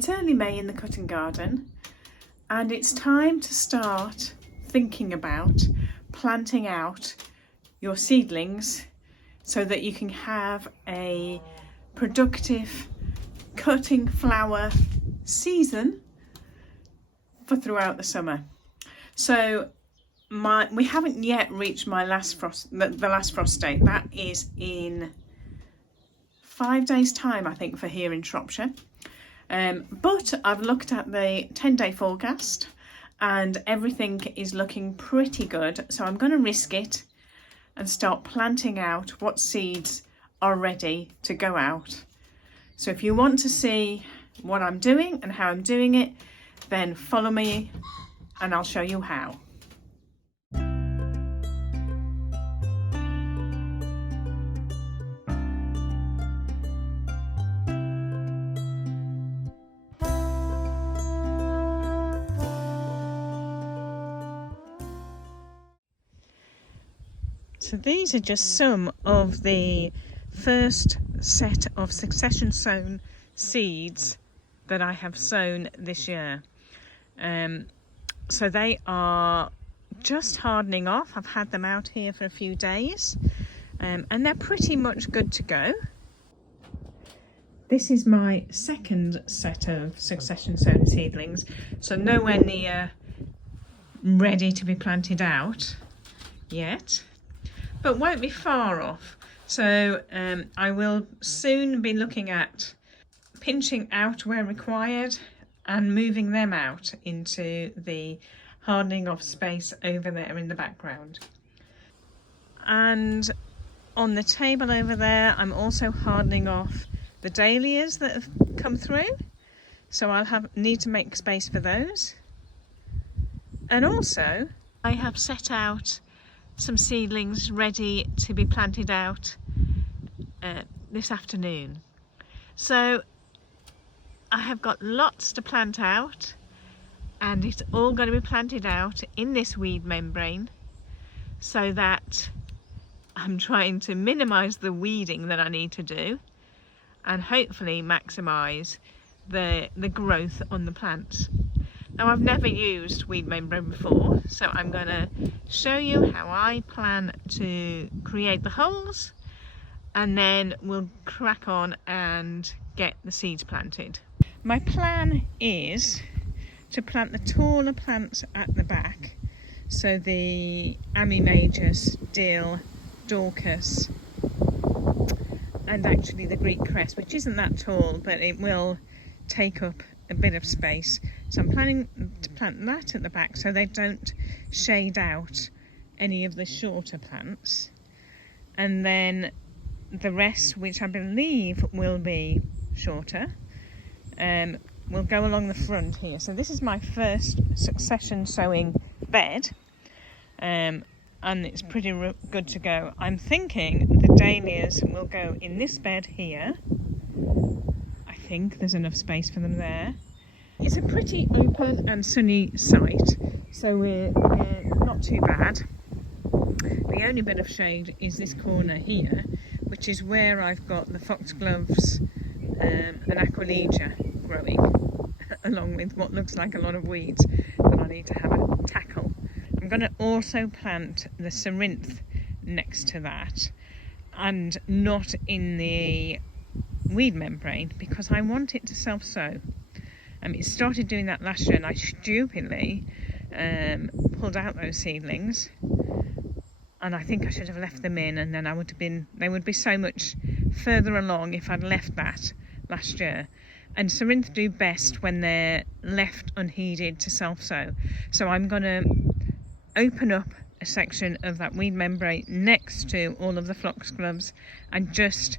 It's early May in the cutting garden, and it's time to start thinking about planting out your seedlings so that you can have a productive cutting flower season for throughout the summer. So we haven't yet reached my last frost, the last frost date. That is in 5 days time, I think, for here in Shropshire. But I've looked at the 10-day forecast and everything is looking pretty good. So I'm going to risk it and start planting out what seeds are ready to go out. So if you want to see what I'm doing and how I'm doing it, then follow me and I'll show you how. So these are just some of the first set of succession sown seeds that I have sown this year. So they are just hardening off. I've had them out here for a few days, and they're pretty much good to go. This is my second set of succession sown seedlings, so nowhere near ready to be planted out yet, but won't be far off. So I will soon be looking at pinching out where required and moving them out into the hardening off space over there in the background. And on the table over there, I'm also hardening off the dahlias that have come through. So I'll need to make space for those. And also I have set out some seedlings ready to be planted out this afternoon. So I have got lots to plant out, and it's all going to be planted out in this weed membrane so that I'm trying to minimize the weeding that I need to do and hopefully maximize the growth on the plants. Now, I've never used weed membrane before, so I'm going to show you how I plan to create the holes, and then we'll crack on and get the seeds planted. My plan is to plant the taller plants at the back, so the Ami Majus, Dill, Dorcas, and actually the Greek cress, which isn't that tall, but it will take up a bit of space. So I'm planning to plant that at the back so they don't shade out any of the shorter plants, and then the rest, which I believe will be shorter, will go along the front here. So this is my first succession sowing bed, and it's pretty good to go. I'm thinking the dahlias will go in this bed here. I think there's enough space for them there. It's a pretty open and sunny site, so we're not too bad. The only bit of shade is this corner here, which is where I've got the foxgloves and aquilegia growing, along with what looks like a lot of weeds that I need to have a tackle. I'm going to also plant the cerinthe next to that, and not in the weed membrane, because I want it to self-sow. It started doing that last year, and I stupidly pulled out those seedlings, and I think I should have left them in, and then they would be so much further along if I'd left that last year. And cerinthe do best when they're left unheeded to self-sow. So I'm going to open up a section of that weed membrane next to all of the foxgloves and just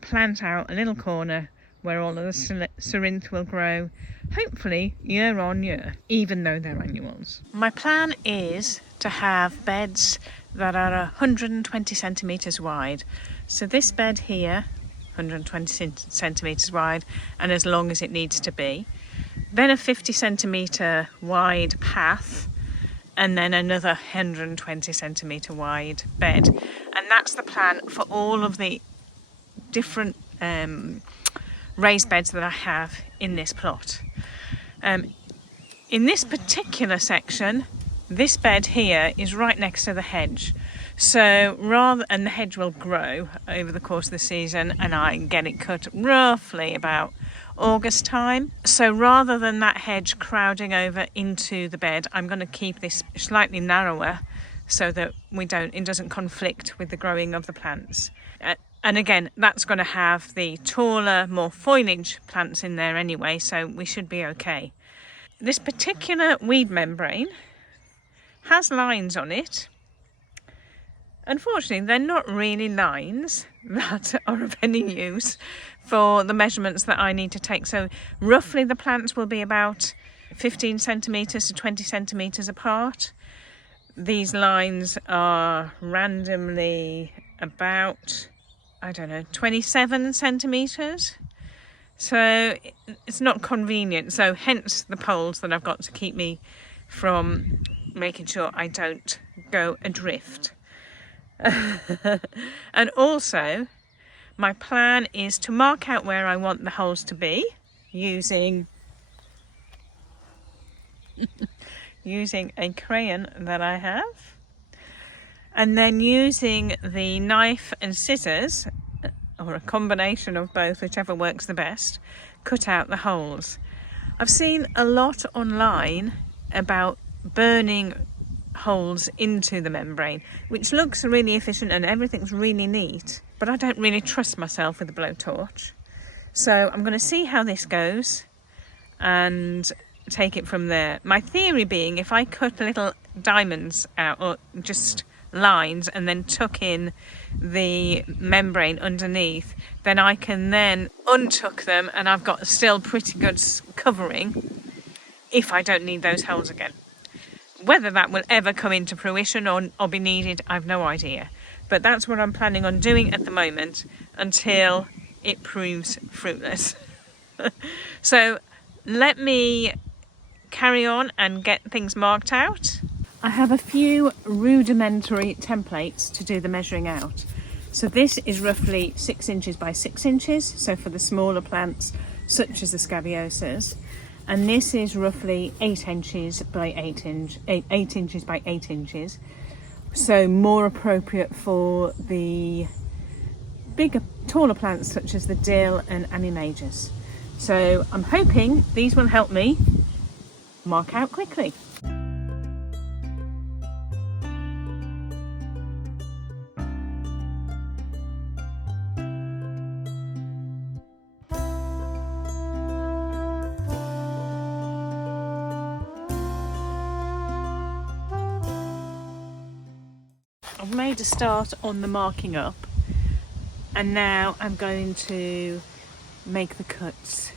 plant out a little corner where all of the cerinthe will grow, hopefully year on year, even though they're annuals. My plan is to have beds that are 120 centimetres wide. So this bed here, 120 centimetres wide and as long as it needs to be. Then a 50 centimetre wide path, and then another 120 centimetre wide bed. And that's the plan for all of the different raised beds that I have in this plot. In this particular section, this bed here is right next to the hedge. So and the hedge will grow over the course of the season, and I get it cut roughly about August time. So rather than that hedge crowding over into the bed, I'm going to keep this slightly narrower so that it doesn't conflict with the growing of the plants. And again, that's going to have the taller, more foliage plants in there anyway, so we should be okay. This particular weed membrane has lines on it. Unfortunately, they're not really lines that are of any use for the measurements that I need to take. So roughly the plants will be about 15 centimetres to 20 centimetres apart. These lines are randomly about, 27 centimetres. So it's not convenient. So hence the poles that I've got to keep me from making sure I don't go adrift. And also my plan is to mark out where I want the holes to be using a crayon that I have, and then using the knife and scissors, or a combination of both, whichever works the best, cut out the holes. I've seen a lot online about burning holes into the membrane, which looks really efficient and everything's really neat, but I don't really trust myself with a blowtorch. So I'm going to see how this goes and take it from there. My theory being, if I cut little diamonds out, or just lines, and then tuck in the membrane underneath, then I can then untuck them and I've got still pretty good covering if I don't need those holes again. Whether that will ever come into fruition or be needed, I've no idea. But that's what I'm planning on doing at the moment until it proves fruitless. So let me carry on and get things marked out. I have a few rudimentary templates to do the measuring out. So this is roughly 6 inches by 6 inches. So for the smaller plants, such as the scabiosas. And this is roughly 8 inches by 8 inches by 8 inches. So more appropriate for the bigger, taller plants such as the dill and animagus. So I'm hoping these will help me mark out quickly. I've made a start on the marking up, and now I'm going to make the cuts.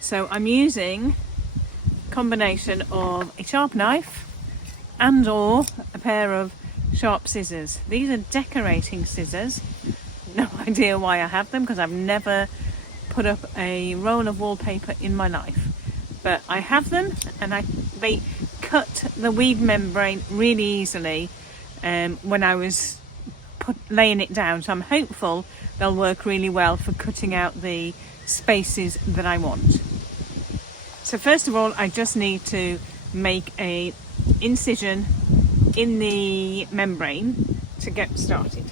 So I'm using a combination of a sharp knife and or a pair of sharp scissors. These are decorating scissors. No idea why I have them, because I've never put up a roll of wallpaper in my life. But I have them, and they cut the weed membrane really easily when I was laying it down, so I'm hopeful they'll work really well for cutting out the spaces that I want. So first of all, I just need to make an incision in the membrane to get started.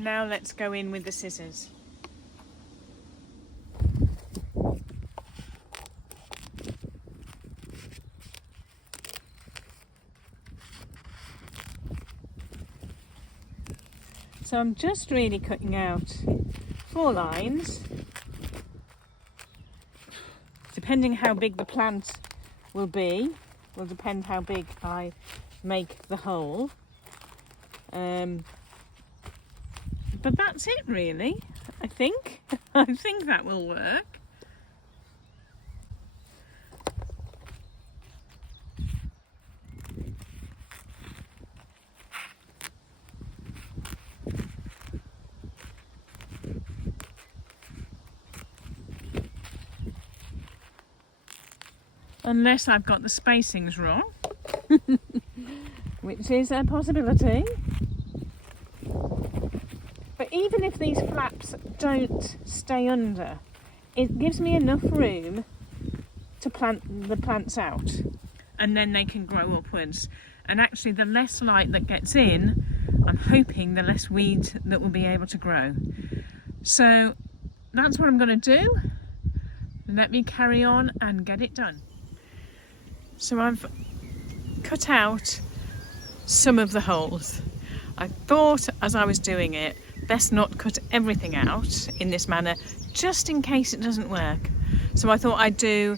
Now let's go in with the scissors. So I'm just really cutting out 4 lines. Depending how big the plant will be, will depend how big I make the hole. But that's it really, I think. I think that will work. unless I've got the spacings wrong, which is a possibility. But even if these flaps don't stay under, it gives me enough room to plant the plants out, and then they can grow upwards. And actually, the less light that gets in, I'm hoping the less weeds that will be able to grow. So that's what I'm going to do. Let me carry on and get it done. So I've cut out some of the holes. I thought as I was doing it, best not cut everything out in this manner, just in case it doesn't work. So I thought I'd do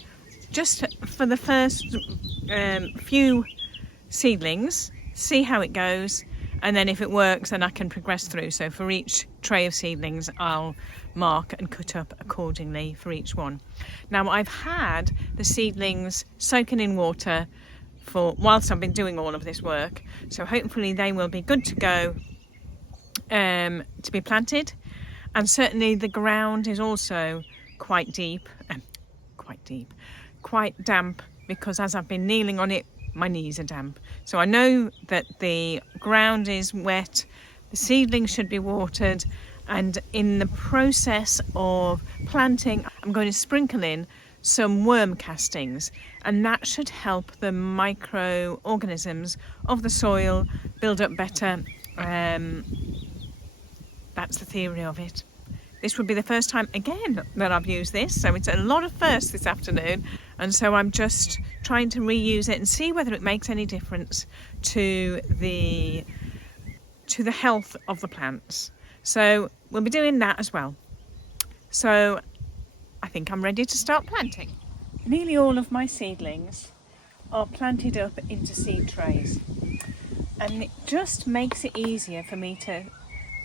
just for the first few seedlings, see how it goes, and then if it works then I can progress through. So for each tray of seedlings I'll mark and cut up accordingly for each one. Now I've had the seedlings soaking in water for whilst I've been doing all of this work, so hopefully they will be good to go to be planted. And certainly the ground is also quite damp, because as I've been kneeling on it, my knees are damp. So I know that the ground is wet, the seedlings should be watered, and in the process of planting I'm going to sprinkle in some worm castings, and that should help the microorganisms of the soil build up better. That's the theory of it. This would be the first time again that I've used this, so it's a lot of firsts this afternoon, and so I'm just trying to reuse it and see whether it makes any difference to the health of the plants. So we'll be doing that as well. So I think I'm ready to start planting. Nearly all of my seedlings are planted up into seed trays, and it just makes it easier for me to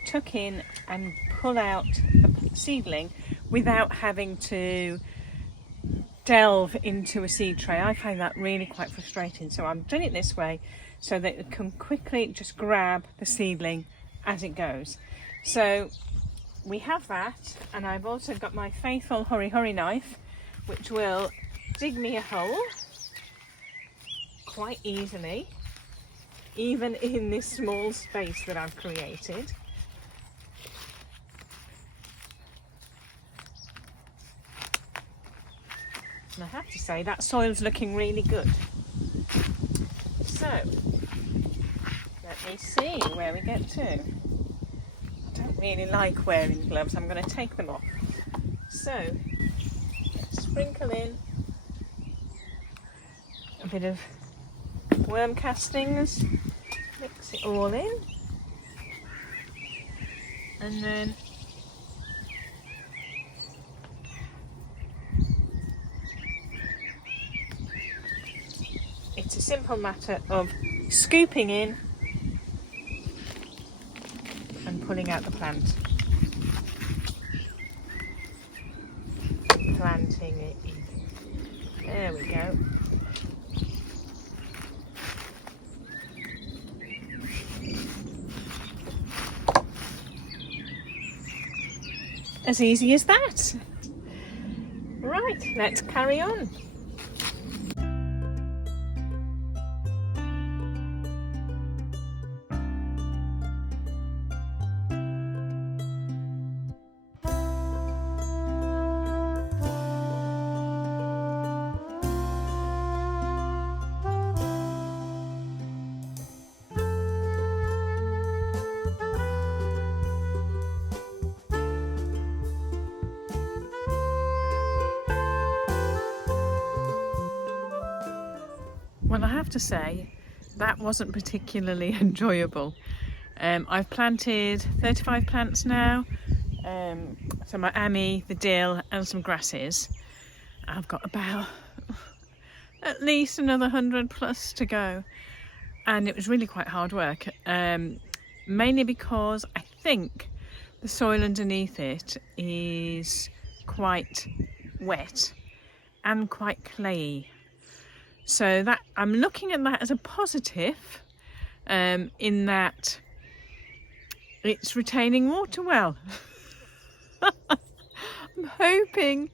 tuck in and pull out the seedling without having to delve into a seed tray. I find that really quite frustrating, so I've done it this way so that it can quickly just grab the seedling as it goes. So we have that, and I've also got my faithful hurry knife, which will dig me a hole quite easily, even in this small space that I've created. And I have to say that soil's looking really good. So let me see where we get to. I don't really like wearing gloves, I'm going to take them off. So sprinkle in a bit of worm castings, mix it all in, and then it's a simple matter of scooping in and pulling out the plant. Planting it in. There we go. As easy as that. Right, let's carry on. Well, I have to say that wasn't particularly enjoyable. I've planted 35 plants now, so my ammi, the dill and some grasses. I've got about at least another 100 plus to go, and it was really quite hard work, mainly because I think the soil underneath it is quite wet and quite clayey. So that I'm looking at that as a positive, in that it's retaining water well. I'm hoping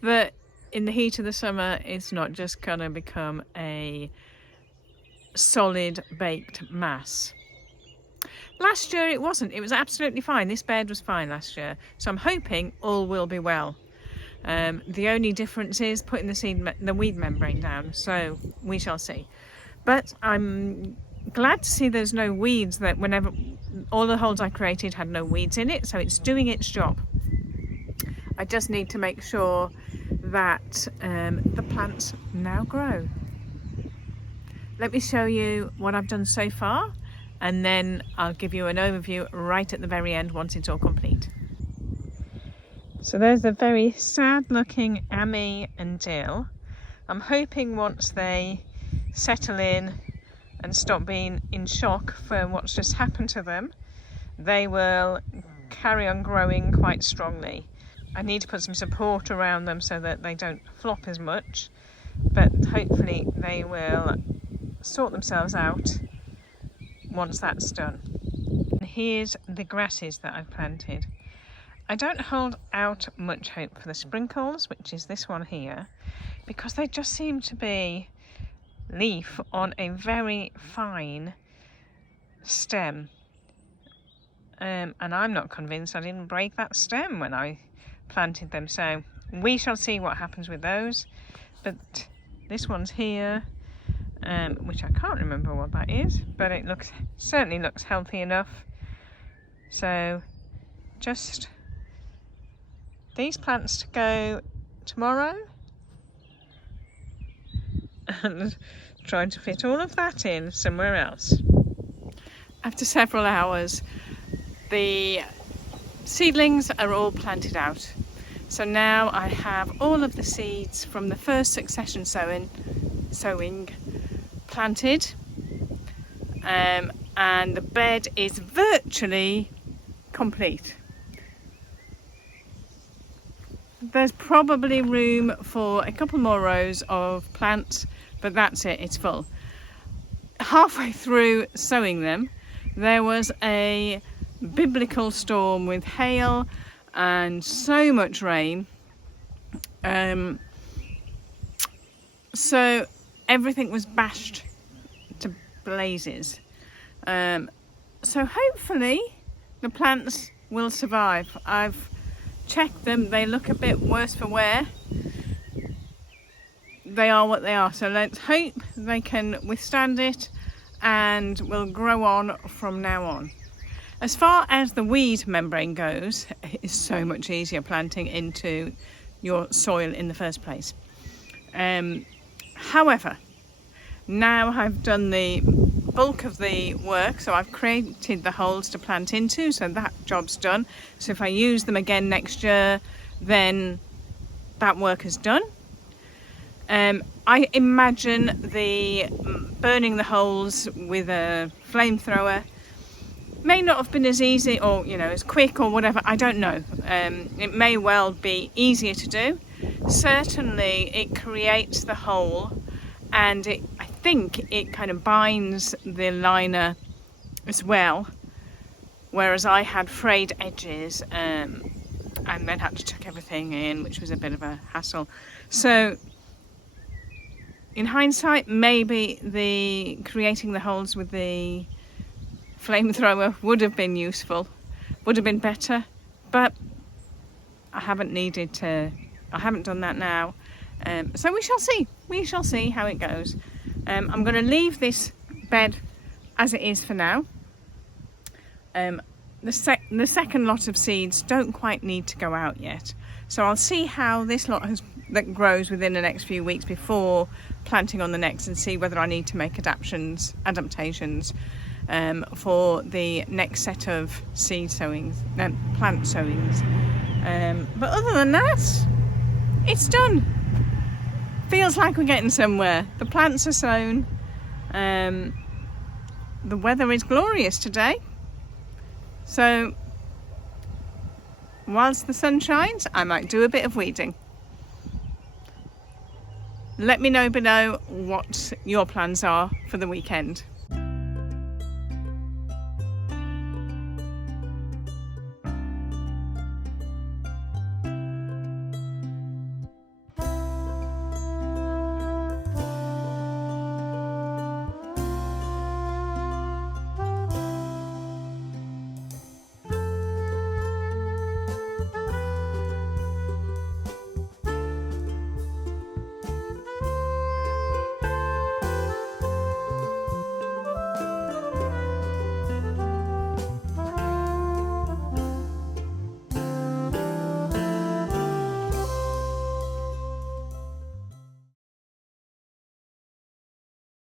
that in the heat of the summer, it's not just going to become a solid baked mass. Last year it wasn't. It was absolutely fine. This bed was fine last year. So I'm hoping all will be well. The only difference is putting the weed membrane down. So we shall see. But I'm glad to see there's no weeds, that whenever all the holes I created had no weeds in it. So it's doing its job. I just need to make sure that the plants now grow. Let me show you what I've done so far, and then I'll give you an overview right at the very end once it's all complete. So there's a very sad looking Amy and Dill. I'm hoping once they settle in and stop being in shock for what's just happened to them, they will carry on growing quite strongly. I need to put some support around them so that they don't flop as much, but hopefully they will sort themselves out once that's done. Here's the grasses that I've planted. I don't hold out much hope for the sprinkles, which is this one here, because they just seem to be leaf on a very fine stem, and I'm not convinced I didn't break that stem when I planted them, so we shall see what happens with those. But this one's here, which I can't remember what that is, but it certainly looks healthy enough. So just these plants to go tomorrow, and trying to fit all of that in somewhere else. After several hours, the seedlings are all planted out. So now I have all of the seeds from the first succession sowing planted, and the bed is virtually complete. There's probably room for a couple more rows of plants, but that's it, it's full. Halfway through sowing them, there was a biblical storm with hail and so much rain, so everything was bashed to blazes. So hopefully the plants will survive. I've checked them, they look a bit worse for wear. They are what they are, so let's hope they can withstand it and will grow on from now on. As far as the weed membrane goes, it's so much easier planting into your soil in the first place. However, now I've done the bulk of the work, so I've created the holes to plant into, so that job's done. So if I use them again next year, then that work is done. I imagine the burning the holes with a flamethrower may not have been as easy, or as quick or whatever, I don't know. It may well be easier to do. Certainly it creates the hole, and I think it kind of binds the liner as well, whereas I had frayed edges and then had to tuck everything in, which was a bit of a hassle. So in hindsight, maybe the creating the holes with the flamethrower would have been useful, would have been better, but I haven't done that now. So we shall see how it goes. I'm going to leave this bed as it is for now. The second lot of seeds don't quite need to go out yet, so I'll see how this lot that grows within the next few weeks before planting on the next, and see whether I need to make adaptations for the next set of plant sowings. But other than that, it's done. Feels like we're getting somewhere. The plants are sown. The weather is glorious today. So whilst the sun shines, I might do a bit of weeding. Let me know below what your plans are for the weekend.